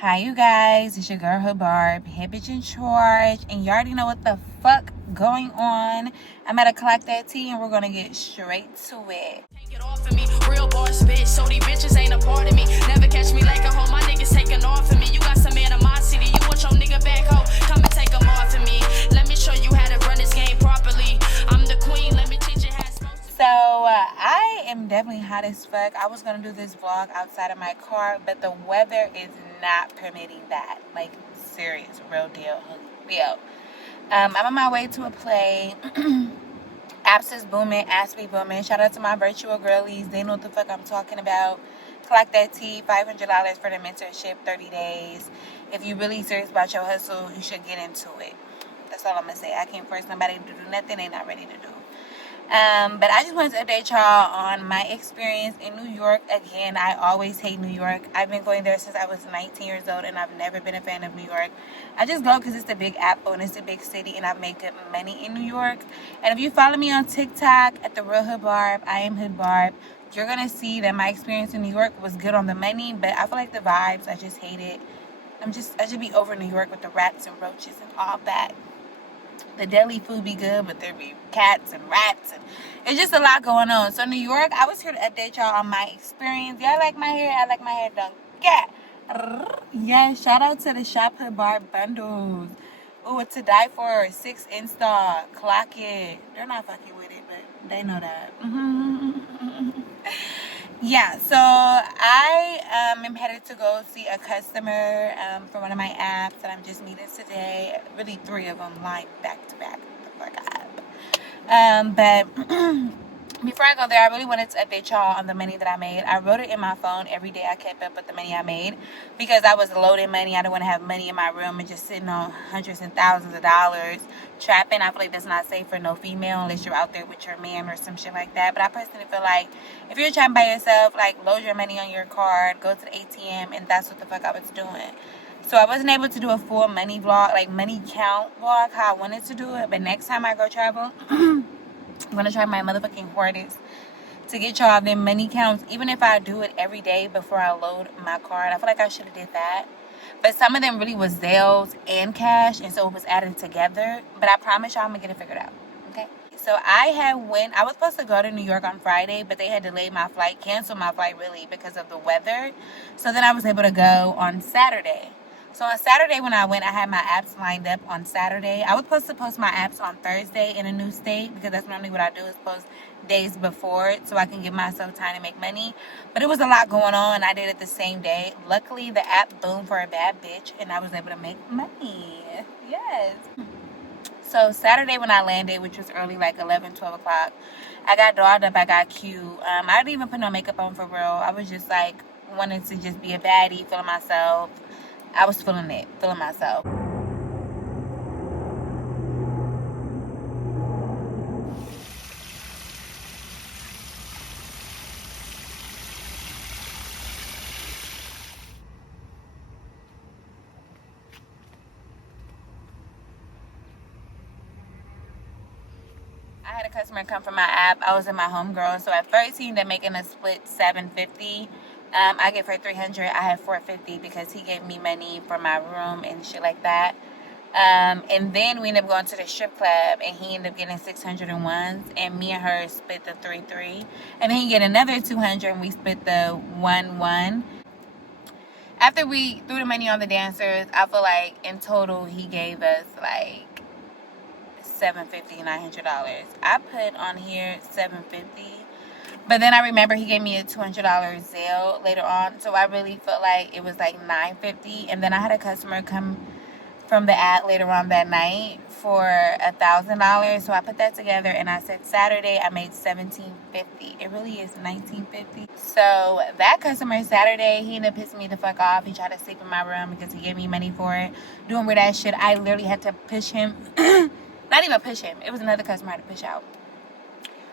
Hi you guys, it's your girl Hood Barb, head bitch in charge, and you already know what the fuck going on. I'm gonna collect that tea and we're gonna get straight to it. Take it off of me, real boss bitch, so these bitches ain't a part of me. Never catch me like a hoe, my niggas taking off of me. You got some animosity, you want your nigga back hoe, come and take them off of me. Let me show you how to run this game properly. I'm the queen, let me teach you how it's supposed to be. So I am definitely hot as fuck. I was gonna do this vlog outside of my car, but the weather is not permitting that. Like serious, real deal, real. I'm on my way to a play. Apps is booming, apps be booming. Shout out to my virtual girlies. They know what the fuck I'm talking about. Collect that tea, $500 for the mentorship, 30 days. If you're really serious about your hustle, you should get into it. That's all I'm going to say. I can't force nobody to do nothing they're not ready to do. But I just wanted to update y'all on my experience in New York. Again, I always hate New York. I've been going there since I was 19 years old, and I've never been a fan of New York. I just go because it's the big apple and it's a big city, and I've made good money in New York. And if you follow me on TikTok at The Real Hood Barb, I am Hood Barb, you're going to see that my experience in New York was good on the money, but I feel like the vibes, I just hate it. I should be over New York with the rats and roaches and all that. The deli food be good, but there be cats and rats, and it's just a lot going on. So New York, I was here to update y'all on my experience. Y'all like my hair? I like my hair done. Yeah, shout out to the Shop Hood Bar bundles. Oh, it's to die for. 6 install. Clock it. They're not fucking with it, but they know that. Yeah, so I am headed to go see a customer for one of my apps that I'm just meeting today. Really 3 of them lined back to back. The fuck up. But before I go there, I really wanted to update y'all on the money that I made. I wrote it in my phone every day. I kept up with the money I made because I was loading money. I don't want to have money in my room and just sitting on hundreds and thousands of dollars trapping. I feel like that's not safe for no female unless you're out there with your man or some shit like that. But I personally feel like if you're trapping by yourself, like load your money on your card, go to the ATM, and that's what the fuck I was doing. So I wasn't able to do a full money vlog, like money count vlog how I wanted to do it. But next time I go travel, I'm going to try my motherfucking hardest to get y'all them money counts, even if I do it every day before I load my card. I feel like I should have did that. But some of them really was Zelles and cash, and so it was added together. But I promise y'all I'm going to get it figured out. Okay? So I was supposed to go to New York on Friday, but they had delayed my flight, canceled my flight really because of the weather. So then I was able to go on Saturday. So on Saturday when I went, I had my apps lined up on Saturday. I was supposed to post my apps on Thursday in a new state because that's normally what I do is post days before it so I can give myself time to make money. But it was a lot going on. I did it the same day. Luckily, the app boomed for a bad bitch and I was able to make money. Yes. So Saturday when I landed, which was early, like 11, 12 o'clock, I got dolled up. I got cute. I didn't even put no makeup on for real. I was just like wanting to just be a baddie, feeling myself. I was feeling it, feeling myself. I had a customer come from my app. I was in my homegirl. So at 13, they're making a split $750. I give her $300. I had $450 because he gave me money for my room and shit like that. And then we ended up going to the strip club, and he ended up getting 601s, and me and her split the 3-3. And then he get another 200, and we split the 1-1. After we threw the money on the dancers, I feel like in total he gave us like $750, $900. I put on here $750. But then I remember he gave me a $200 Zelle later on. So I really felt like it was like $950. And then I had a customer come from the ad later on that night for $1,000. So I put that together and I said Saturday I made $1,750. It really is $1,950. So that customer Saturday, he ended up pissing me the fuck off. He tried to sleep in my room because he gave me money for it. Doing weird ass shit. I literally had to push him. Not even push him. It was another customer I had to push out.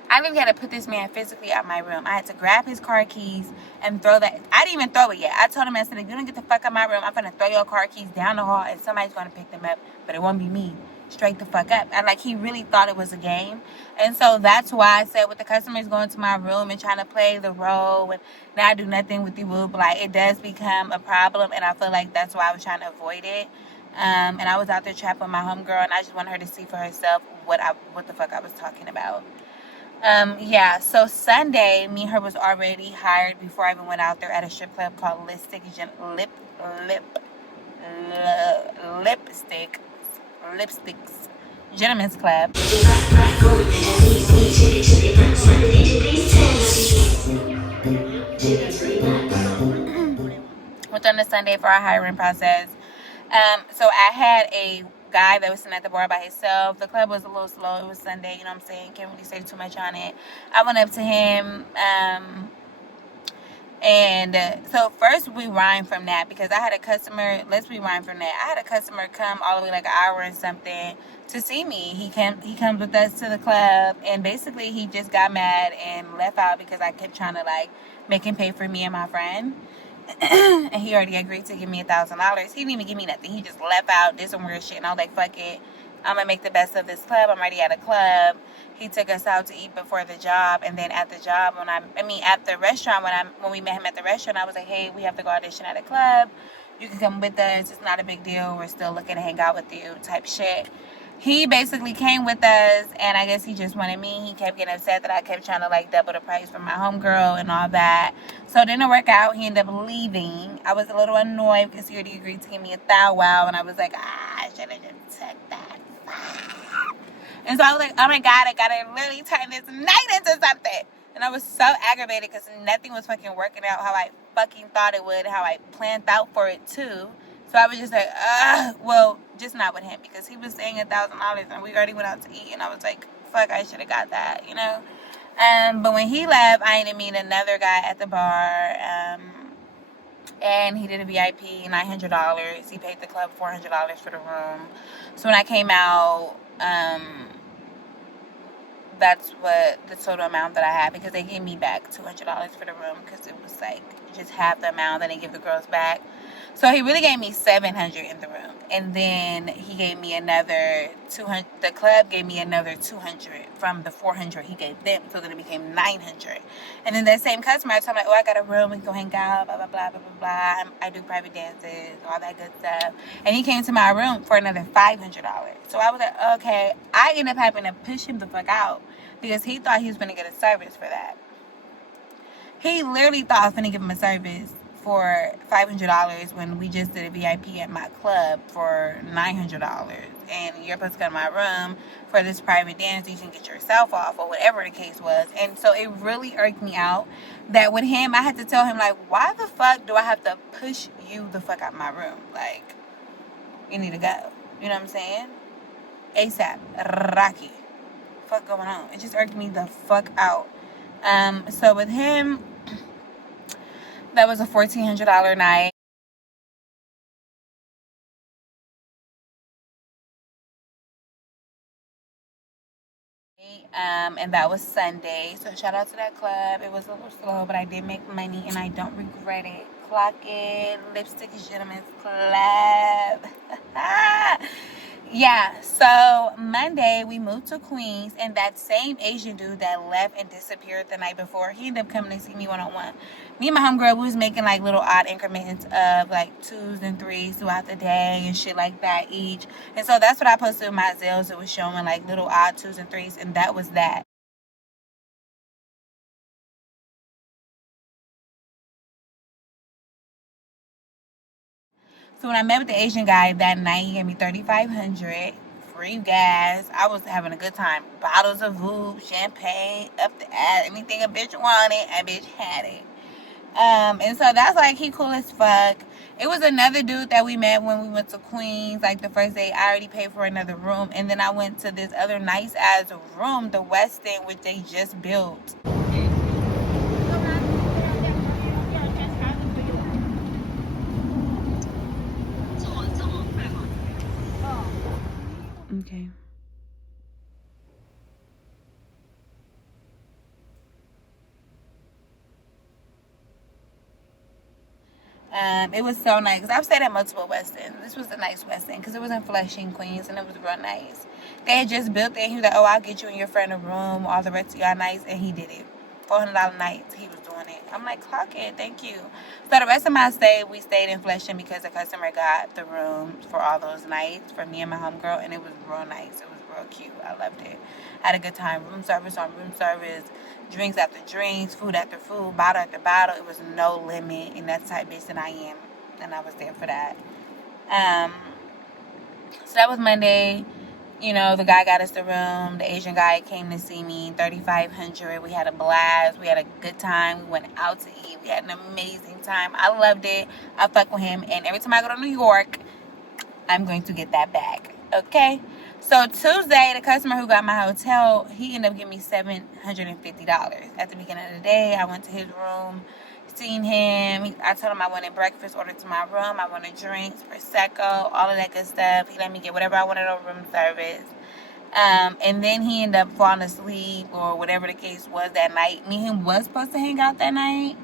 I literally had to put this man physically out my room. I had to grab his car keys and throw that. I didn't even throw it yet. I told him, I said, if you don't get the fuck out of my room, I'm going to throw your car keys down the hall and somebody's going to pick them up. But it won't be me. straight the fuck up. And like, he really thought it was a game. And so that's why I said, with the customers going to my room and trying to play the role and not do nothing with the whoop, like, it does become a problem. And I feel like that's why I was trying to avoid it. And I was out there trapping my homegirl, and I just wanted her to see for herself what the fuck I was talking about. Yeah, so Sunday, me and her was already hired before I even went out there at a strip club called Lipsticks Gentlemen's Club. Went on a Sunday for our hiring process. So I had a guy that was sitting at the bar by himself. The club was a little slow. It was Sunday, you know what I'm saying? Can't really say too much on it. I went up to him, and so first we rewind from that, because I had a customer. Let's rewind from that. I had a customer come all the way like an hour and something to see me. He comes with us to the club, and basically he just got mad and left out because I kept trying to like make him pay for me and my friend. And he already agreed to give me $1,000. He didn't even give me nothing. He just left out, did some weird shit, and I was like, fuck it, I'm gonna make the best of this club. I'm already at a club. He took us out to eat before the job, and then at the job, at the restaurant, when we met him at the restaurant, I was like, hey, we have to go audition at a club. You can come with us. It's not a big deal. We're still looking to hang out with you, type shit. He basically came with us, and I guess he just wanted me. He kept getting upset that I kept trying to like double the price for my homegirl and all that. So it didn't work out. He ended up leaving. I was a little annoyed because he already agreed to give me a $1,000, and I was like, I should have just took that. And so I was like, oh my God, I gotta literally turn this night into something. And I was so aggravated because nothing was fucking working out how I fucking thought it would, how I planned out for it too. So I was just like, well, just not with him, because he was saying $1,000 and we already went out to eat. And I was like, fuck, I should have got that, you know? But when he left, I ended up meeting another guy at the bar. And he did a VIP, $900. He paid the club $400 for the room. So when I came out, that's what the total amount that I had, because they gave me back $200 for the room, because it was like just half the amount that they give the girls back. So he really gave me $700 in the room, and then he gave me another $200. The club gave me another $200 from the $400 he gave them, so then it became $900. And then that same customer, I told him, like, oh, I got a room, we can go hang out, blah blah blah blah blah blah. I do private dances, all that good stuff. And he came to my room for another $500. So I was like, okay. I ended up having to push him the fuck out, because he thought he was going to get a service for that. He literally thought I was going to give him a service for $500 when we just did a VIP at my club for $900. And you're supposed to come to my room for this private dance, you can get yourself off, or whatever the case was. And so it really irked me out that with him, I had to tell him, like, why the fuck do I have to push you the fuck out my room? Like, you need to go. You know what I'm saying? ASAP. Rocky. Fuck going on? It just irked me the fuck out. So with him, that was a $1,400 night. And that was Sunday. So shout out to that club. It was a little slow, but I did make money, and I don't regret it. Clock it. Lipstick Gentlemen's Club. Yeah, so Monday we moved to Queens, and that same Asian dude that left and disappeared the night before, he ended up coming to see me one-on-one. Me and my homegirl, we was making like little odd increments of like 2s and 3s throughout the day and shit like that each. And so that's what I posted in my Zales. It was showing like little odd 2s and 3s, and that was that. So when I met with the Asian guy that night, he gave me $3,500, free gas. I was having a good time. Bottles of Voob, champagne, up the ass, anything a bitch wanted, a bitch had it. And so that's like, he cool as fuck. It was another dude that we met when we went to Queens, like the first day. I already paid for another room, and then I went to this other nice ass room, the Westin, which they just built. Okay. It was so nice. 'Cause I've stayed at multiple West Ends. This was a nice West End because it was in Flushing, Queens, and it was real nice. They had just built it. He was like, "Oh, I'll get you and your friend a room. All the rest of y'all nights," and he did it. $400 nights. He was doing it. I'm like, clock it. Thank you. So the rest of my stay, we stayed in Flushing because the customer got the room for all those nights for me and my homegirl, and it was real nice. It was real cute. I loved it. I had a good time. Room service on room service, drinks after drinks, food after food, bottle after bottle. It was no limit, and that's the type bitch that I am, and I was there for that. So that was Monday. You know, the guy got us the room. The Asian guy came to see me. 3,500. We had a blast. We had a good time. We went out to eat. We had an amazing time. I loved it. I fuck with him. And every time I go to New York, I'm going to get that bag. Okay? So Tuesday, the customer who got my hotel, he ended up giving me $750. At the beginning of the day, I went to his room, seen him. I told him I wanted breakfast ordered to my room. I wanted drinks, Prosecco, all of that good stuff. He let me get whatever I wanted on room service. And then he ended up falling asleep or whatever the case was that night. Me and him was supposed to hang out that night,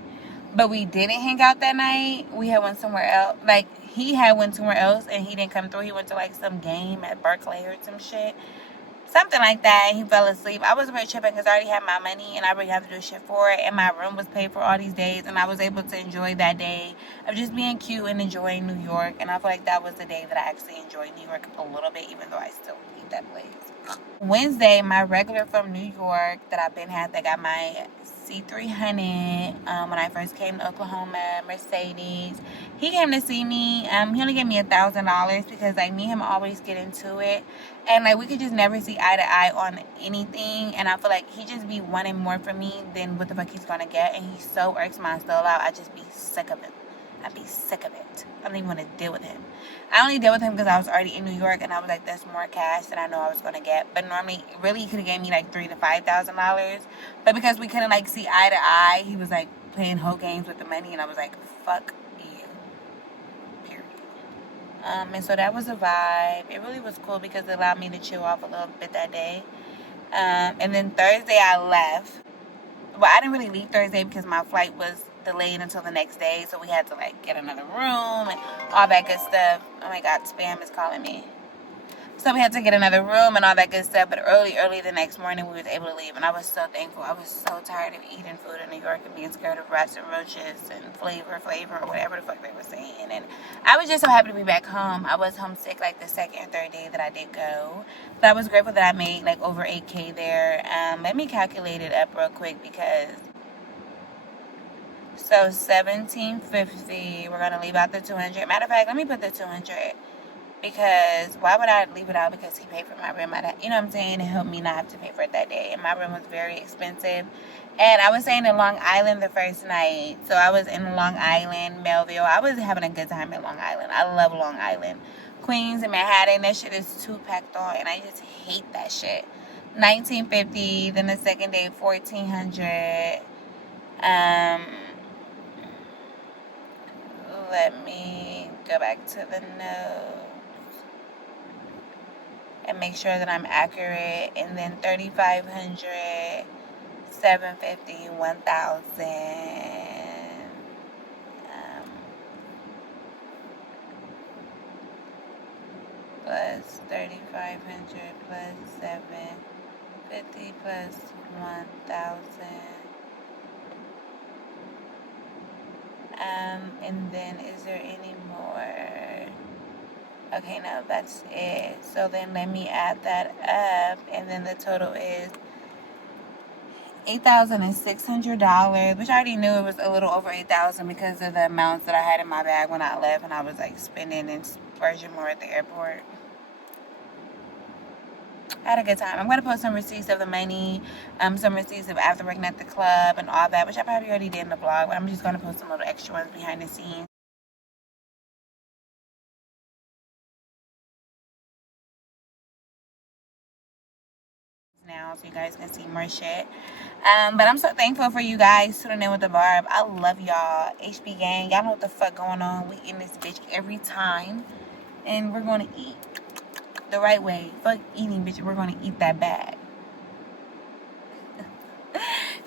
but we didn't hang out that night. We had went somewhere else. Like, he had went somewhere else and he didn't come through. He went to like some game at Berkeley or some shit. Something like that. And he fell asleep. I was really tripping because I already had my money and I already had to do shit for it. And my room was paid for all these days. And I was able to enjoy that day of just being cute and enjoying New York. And I feel like that was the day that I actually enjoyed New York a little bit, even though I still hate that place. Wednesday, my regular from New York that I've been had that got my C300 when I first came to Oklahoma, Mercedes. He came to see me. He only gave me $1,000 because like me and him always get into it, and like we could just never see eye to eye on anything. And I feel like he just be wanting more from me than what the fuck he's gonna get, and he so irks my soul out. I just be sick of it. I'd be sick of it. I don't even want to deal with him. I only dealt with him because I was already in New York and I was like, that's more cash than I know I was going to get. But normally, really, he could have gave me like $3,000 to $5,000. But because we couldn't like see eye to eye, he was like playing whole games with the money. And I was like, fuck you. Period. And so that was a vibe. It really was cool because it allowed me to chill off a little bit that day. And then Thursday I left. Well, I didn't really leave Thursday because my flight was delayed until the next day, so we had to like get another room and all that good stuff. Oh my god, spam is calling me. So we had to get another room and all that good stuff, but early the next morning we was able to leave, and I was so thankful. I was so tired of eating food in New York and being scared of rats and roaches and flavor or whatever the fuck they were saying. And I was just so happy to be back home. I was homesick like the second and third day that I did go, but I was grateful that I made like over $8,000 there. Let me calculate it up real quick because so $1,750. We're gonna leave out the $200. Matter of fact, let me put the $200 because why would I leave it out? Because he paid for my room. You know what I'm saying? It helped me not have to pay for it that day. And my room was very expensive. And I was staying in Long Island the first night. So I was in Long Island, Melville. I was having a good time in Long Island. I love Long Island. Queens and Manhattan, that shit is too packed on, and I just hate that shit. $1,950. Then the second day, $1,400. Let me go back to the notes and make sure that I'm accurate. And then 3,500, 750, 1,000. Plus 3,500 plus 750 plus 1,000. And then is there any more? Okay, no, that's it. So then let me add that up, and then the total is $8,600, which I already knew it was a little over $8,000 because of the amounts that I had in my bag when I left, and I was like spending and splurging more at the airport. I had a good time. I'm going to post some receipts of the money, some receipts of after working at the club and all that, which I probably already did in the vlog, but I'm just going to post some little extra ones behind the scenes. Now so you guys can see more shit. But I'm so thankful for you guys tuning in with the Barb. I love y'all. HB gang, y'all know what the fuck going on. We in this bitch every time, and we're going to eat the right way. Fuck eating, bitch. We're going to eat that bag.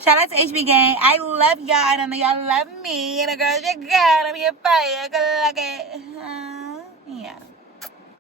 Shout out to HB Gang. I love y'all. And I know y'all love me. And the girl's your girl. I'm your fire. Good luck it.